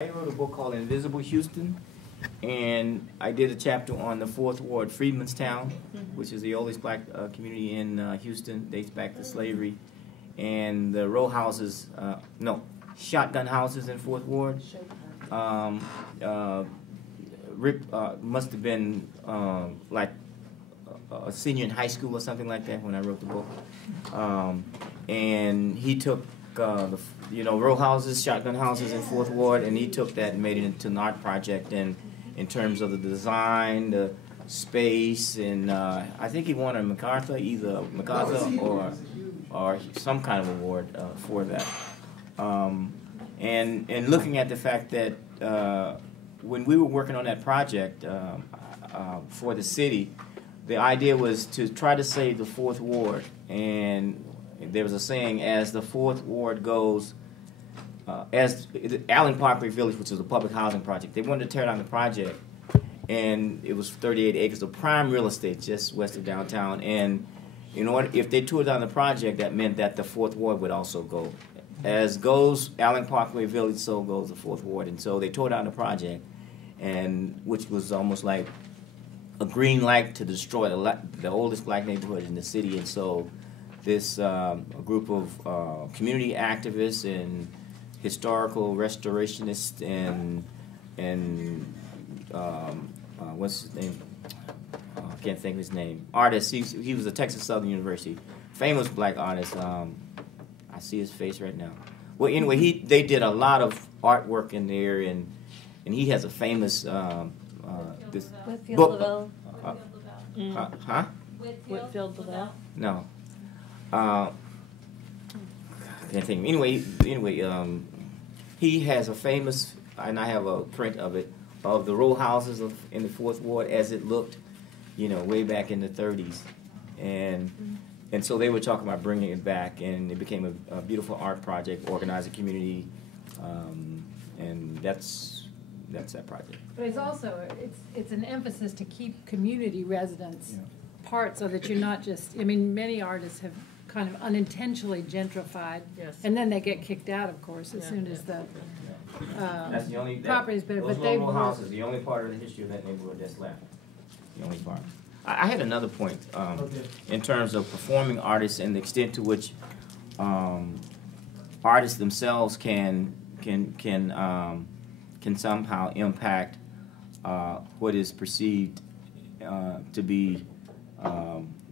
I wrote a book called Invisible Houston, and I did a chapter on the Fourth Ward, Freedmanstown, which is the oldest black community in Houston, dates back to slavery, and the row houses, shotgun houses in Fourth Ward. Rick must have been like a senior in high school or something like that when I wrote the book, and he took row houses, shotgun houses in Fourth Ward, and he took that and made it into an art project. And in terms of the design, the space, and I think he won a MacArthur, either MacArthur or some kind of award for that. And looking at the fact that when we were working on that project for the city, the idea was to try to save the Fourth Ward. And there was a saying, as the Fourth Ward goes, as Allen Parkway Village, which is a public housing project, they wanted to tear down the project, and it was 38 acres of prime real estate just west of downtown. And if they tore down the project, that meant that the Fourth Ward would also go. As goes Allen Parkway Village, so goes the Fourth Ward. And so they tore down the project, and which was almost like a green light to destroy the oldest black neighborhood in the city. And so this a group of community activists and historical restorationists and what's his name? I can't think of his name. Artist. He was a Texas Southern University, famous black artist. I see his face right now. Well, anyway, they did a lot of artwork in there, and he has a famous this book. Whitfield Lavelle? No. Can't think. Anyway, he has a famous, and I have a print of it, of the row houses in the Fourth Ward as it looked, way back in the 30s, and so they were talking about bringing it back, and it became a beautiful art project, organized a community, and that's that project. But it's also it's an emphasis to keep community residents part, so that you're not just. I mean, many artists have kind of unintentionally gentrified, and then they get kicked out, of course, as soon as the that's the only property's better. Those but they row houses, the only part of the history of that neighborhood that's left. The only part. I had another point in terms of performing artists and the extent to which artists themselves can somehow impact what is perceived to be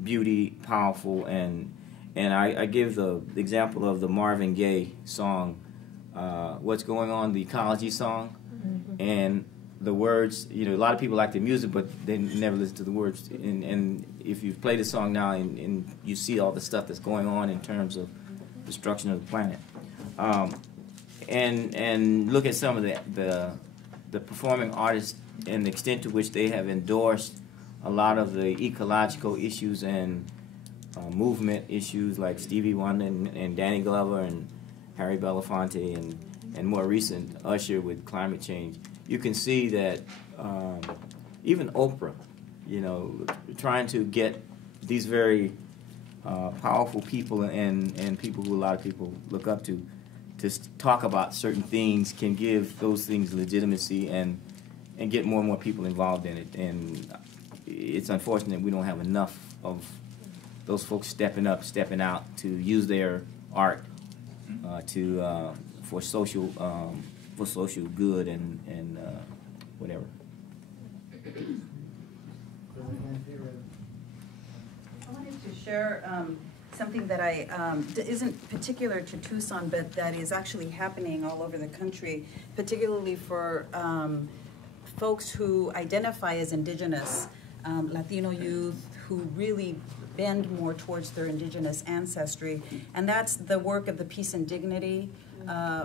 beauty, powerful, and I give the example of the Marvin Gaye song, "What's Going On," the ecology song, and the words. A lot of people like the music, but they never listen to the words. And if you play the song now, and you see all the stuff that's going on in terms of destruction of the planet, and look at some of the performing artists and the extent to which they have endorsed a lot of the ecological issues and movement issues, like Stevie Wonder and Danny Glover and Harry Belafonte and more recent Usher with climate change. You can see that even Oprah, trying to get these very powerful people and people who a lot of people look up to talk about certain things, can give those things legitimacy and get more and more people involved in it. And it's unfortunate we don't have enough of those folks stepping up, stepping out to use their art for social good and whatever. I wanted to share something that isn't particular to Tucson, but that is actually happening all over the country, particularly for folks who identify as indigenous, Latino youth who really bend more towards their indigenous ancestry, and that's the work of the Peace and Dignity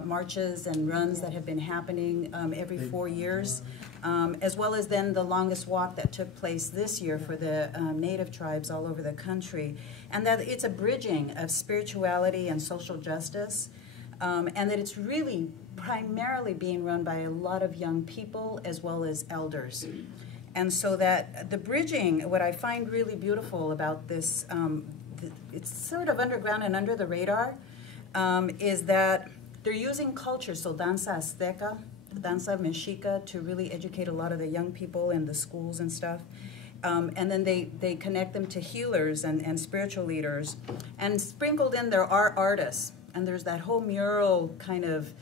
marches and runs that have been happening every 4 years, as well as then the longest walk that took place this year for the Native tribes all over the country. And that it's a bridging of spirituality and social justice, and that it's really primarily being run by a lot of young people as well as elders. And so that the bridging, what I find really beautiful about this, it's sort of underground and under the radar, is that they're using culture, so danza azteca, danza mexica to really educate a lot of the young people in the schools and stuff. And then they connect them to healers and spiritual leaders. And sprinkled in there are artists. And there's that whole mural kind of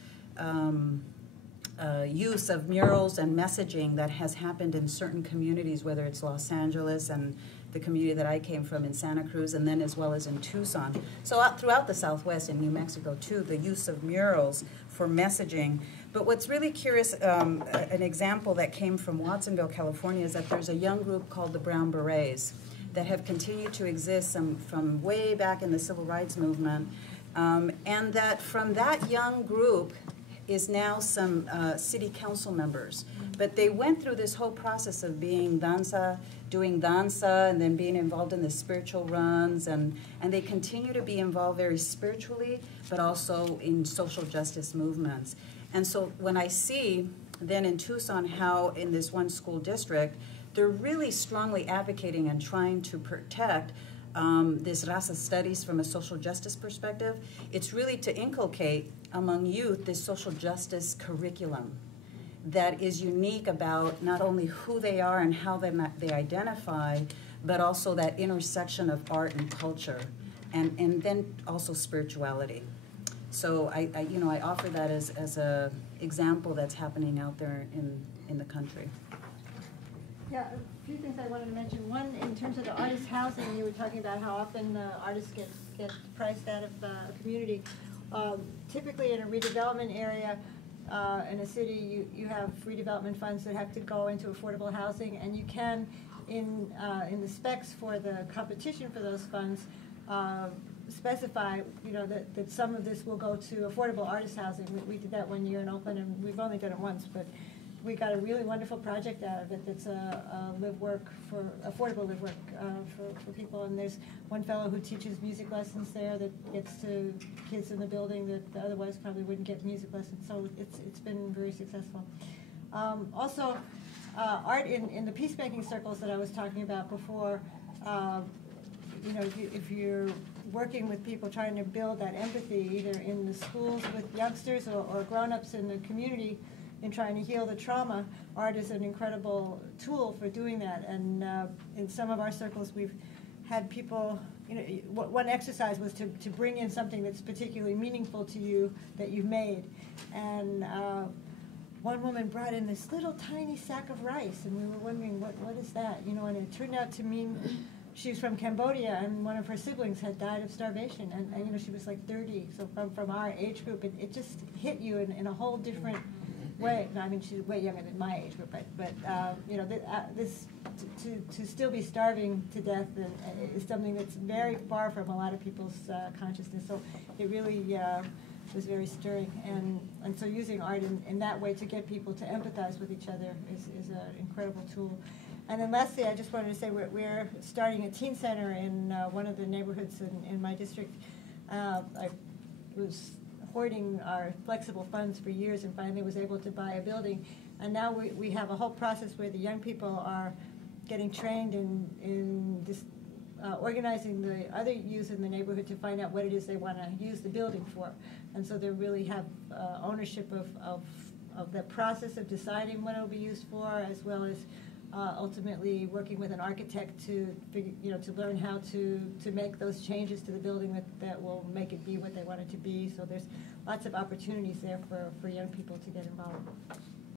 use of murals and messaging that has happened in certain communities, whether it's Los Angeles and the community that I came from in Santa Cruz, and then as well as in Tucson. So throughout the Southwest, in New Mexico too, the use of murals for messaging. But what's really curious, an example that came from Watsonville, California, is that there's a young group called the Brown Berets that have continued to exist from way back in the Civil Rights Movement, and that from that young group is now some city council members. But they went through this whole process of being doing danza, and then being involved in the spiritual runs, and they continue to be involved very spiritually, but also in social justice movements. And so when I see then in Tucson how in this one school district, they're really strongly advocating and trying to protect this raza studies from a social justice perspective, it's really to inculcate among youth this social justice curriculum that is unique about not only who they are and how they identify, but also that intersection of art and culture, and then also spirituality. So I offer that as a example that's happening out there in the country. Yeah, a few things I wanted to mention. One, in terms of the artist housing, you were talking about how often artists get priced out of the community. Typically in a redevelopment area, in a city, you have redevelopment funds that have to go into affordable housing, and you can, in the specs for the competition for those funds, specify, that some of this will go to affordable artist housing. We did that one year in Oakland, and we've only done it once, but we got a really wonderful project out of it that's affordable live work for people. And there's one fellow who teaches music lessons there that gets to kids in the building that otherwise probably wouldn't get music lessons. So it's been very successful. Also, art in the peacemaking circles that I was talking about before. If you're working with people trying to build that empathy, either in the schools with youngsters or grown-ups in the community, in trying to heal the trauma, art is an incredible tool for doing that. And in some of our circles, we've had people, one exercise was to bring in something that's particularly meaningful to you that you've made. And one woman brought in this little tiny sack of rice, and we were wondering, what is that? And it turned out to mean she was from Cambodia, and one of her siblings had died of starvation. And she was like 30, so from our age group, it just hit you in a whole different way. No, I mean, she's way younger than my age group, but this to still be starving to death is something that's very far from a lot of people's consciousness. So it really was very stirring, and so using art in that way to get people to empathize with each other is an incredible tool. And then lastly, I just wanted to say we're starting a teen center in one of the neighborhoods in my district. I was hoarding our flexible funds for years and finally was able to buy a building. And now we have a whole process where the young people are getting trained in this, organizing the other youth in the neighborhood to find out what it is they want to use the building for. And so they really have ownership of the process of deciding what it will be used for, as well as ultimately working with an architect to learn how to make those changes to the building that will make it be what they want it to be. So there's lots of opportunities there for young people to get involved.